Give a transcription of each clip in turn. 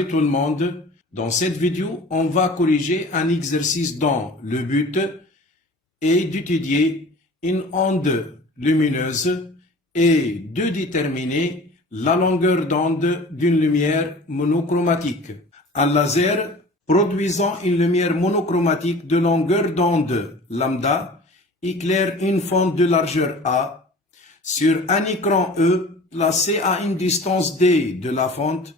Salut tout le monde. Dans cette vidéo, on va corriger un exercice dont le but est d'étudier une onde lumineuse et de déterminer la longueur d'onde d'une lumière monochromatique. Un laser produisant une lumière monochromatique de longueur d'onde lambda éclaire une fente de largeur A sur un écran E placé à une distance D de la fente.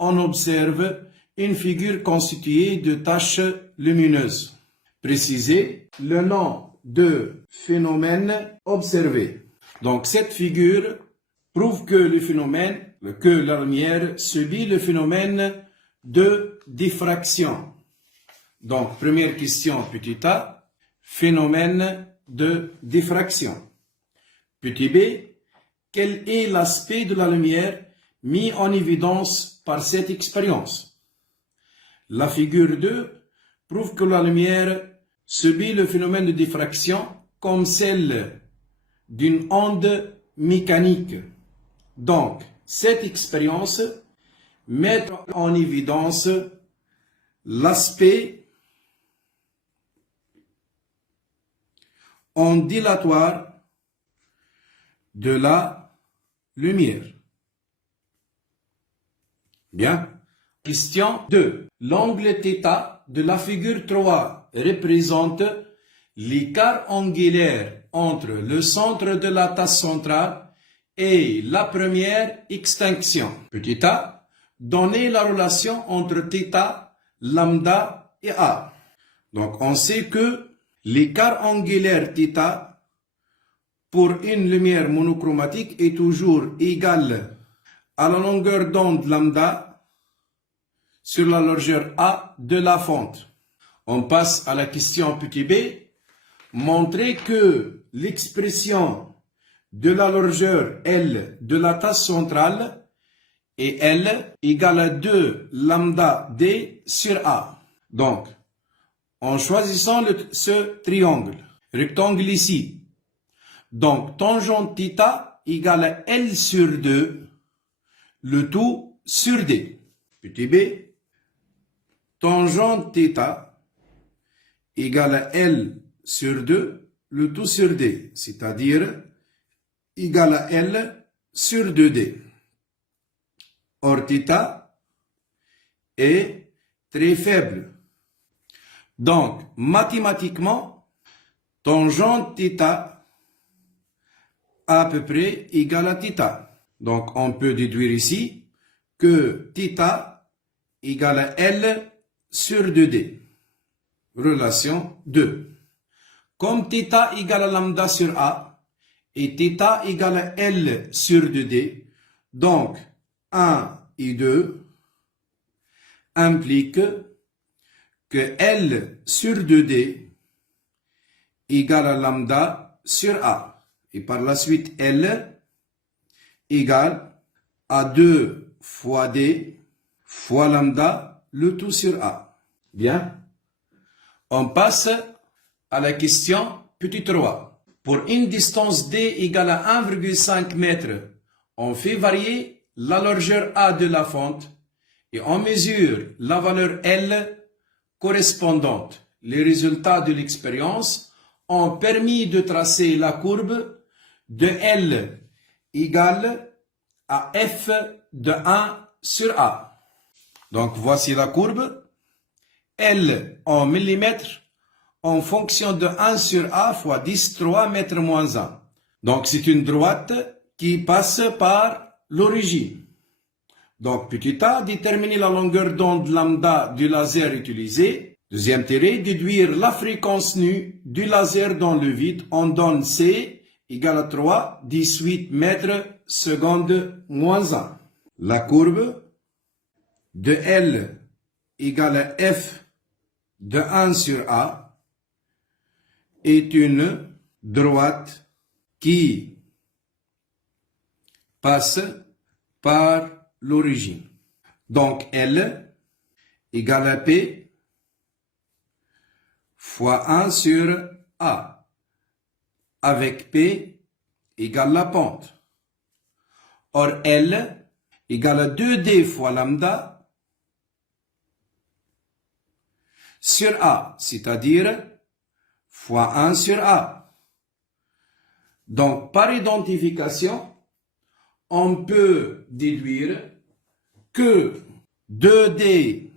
On observe une figure constituée de taches lumineuses. Précisez le nom de phénomène observé. Donc cette figure prouve que la lumière subit le phénomène de diffraction. Donc première question, petit a, phénomène de diffraction. Petit b, quel est l'aspect de la lumière mis en évidence par cette expérience? La figure 2 prouve que la lumière subit le phénomène de diffraction comme celle d'une onde mécanique. Donc, cette expérience met en évidence l'aspect ondulatoire de la lumière. Bien. Question 2. L'angle θ de la figure 3 représente l'écart angulaire entre le centre de la tasse centrale et la première extinction. Petit a, donnez la relation entre θ, lambda et A. Donc on sait que l'écart angulaire θ pour une lumière monochromatique est toujours égal à la longueur d'onde lambda sur la largeur A de la fente. On passe à la question petit b. Montrez que l'expression de la largeur L de la tasse centrale est L égale à 2 lambda D sur A. Donc, en choisissant ce triangle, rectangle ici, donc tangente θ égale à L sur 2, le tout sur D. Petit b, tangente θ égale à L sur 2, le tout sur D, c'est-à-dire égal à L sur 2D. Or θ est très faible. Donc, mathématiquement, tangente θ à peu près égale à θ. Donc, on peut déduire ici que θ égale à L sur 2D. Relation 2. Comme θ égale à lambda sur A et θ égale à L sur 2D, donc 1 et 2 implique que L sur 2D égale à lambda sur A. Et par la suite, L égale à 2 fois D fois lambda, le tout sur A. Bien. On passe à la question petit 3. Pour une distance D égale à 1,5 m, on fait varier la largeur A de la fente et on mesure la valeur L correspondante. Les résultats de l'expérience ont permis de tracer la courbe de L égale à F de 1 sur A. Donc voici la courbe. L en millimètres en fonction de 1 sur A fois 10, 3 mètres moins 1. Donc c'est une droite qui passe par l'origine. Donc petit a, déterminer la longueur d'onde lambda du laser utilisé. Deuxième tiré, déduire la fréquence nue du laser dans le vide. On donne C égale à 3, 18 mètres seconde moins 1. La courbe de L égale à F de 1 sur A est une droite qui passe par l'origine. Donc L égale à P fois 1 sur A, avec P égale la pente. Or L égale à 2D fois lambda sur A, c'est-à-dire fois 1 sur A. Donc, par identification, on peut déduire que 2D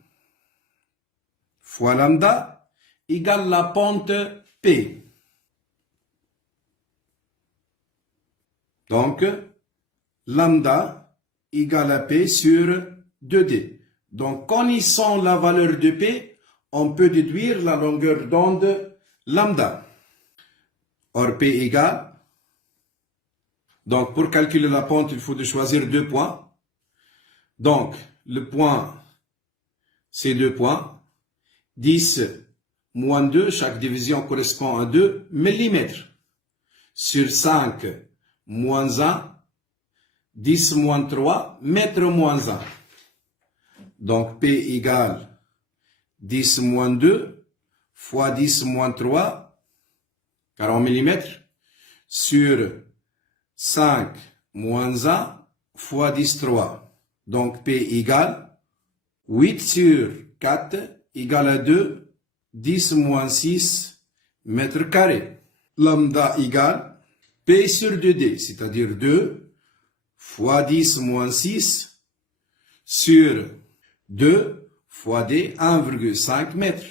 fois lambda égale la pente P. Donc, lambda égale à P sur 2D. Donc, connaissant la valeur de P, on peut déduire la longueur d'onde lambda. Or, P égale. Donc, pour calculer la pente, il faut choisir deux points. Donc, le point, c'est 2 points. 10 moins 2, chaque division correspond à 2 mm. Sur 5 moins 1, 10 moins 3, mètre moins 1. Donc, P égale 10 moins 2 fois 10 moins 3, 40 mm, sur 5 moins 1 fois 10, 3. Donc, P égale 8 sur 4 égale à 2, 10 moins 6 mètres carrés. Lambda égale P sur 2D, c'est-à-dire 2 fois 10 moins 6 sur 2 fois D, 1,5 mètre.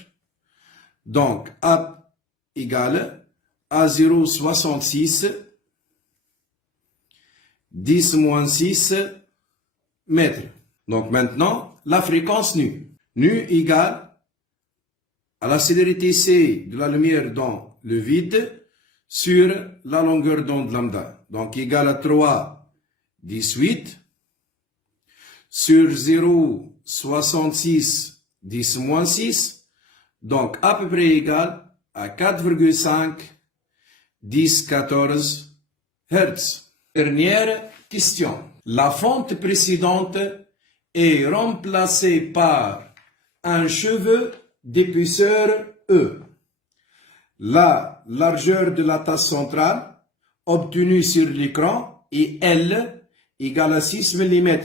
Donc, A égale à 0,66 10 moins 6 mètres. Donc maintenant, la fréquence nu. Nu égale à la célérité C de la lumière dans le vide sur la longueur d'onde lambda. Donc égale à 3,18 sur 0,66 10 moins 6. Donc à peu près égal à 4,5 10 14 Hertz. Dernière question. La fente précédente est remplacée par un cheveu d'épaisseur E. La largeur de la tasse centrale obtenue sur l'écran est L égale à 6 mm.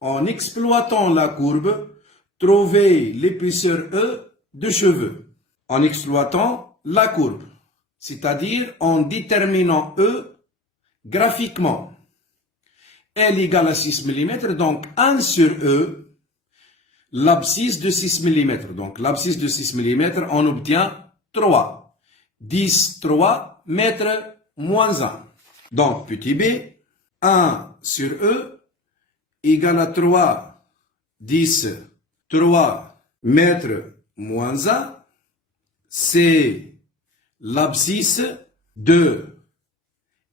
En exploitant la courbe, trouvez l'épaisseur E de cheveux. En exploitant la courbe, c'est-à-dire en déterminant E graphiquement. L égale à 6 mm, donc 1 sur E, l'abscisse de 6 mm. Donc l'abscisse de 6 mm, on obtient 3. 10, 3 mètres moins 1. Donc petit b, 1 sur E égale à 3, 10, 3 mètres moins 1. C'est l'abscisse de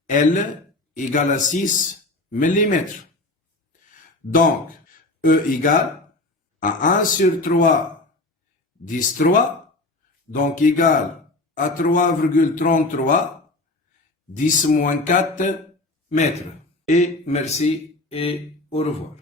L égale à 6 mm. Donc, E égale à 1 sur 3, 10, 3. Donc, égale à 3,33, 10 moins 4 mètres. Et merci et au revoir.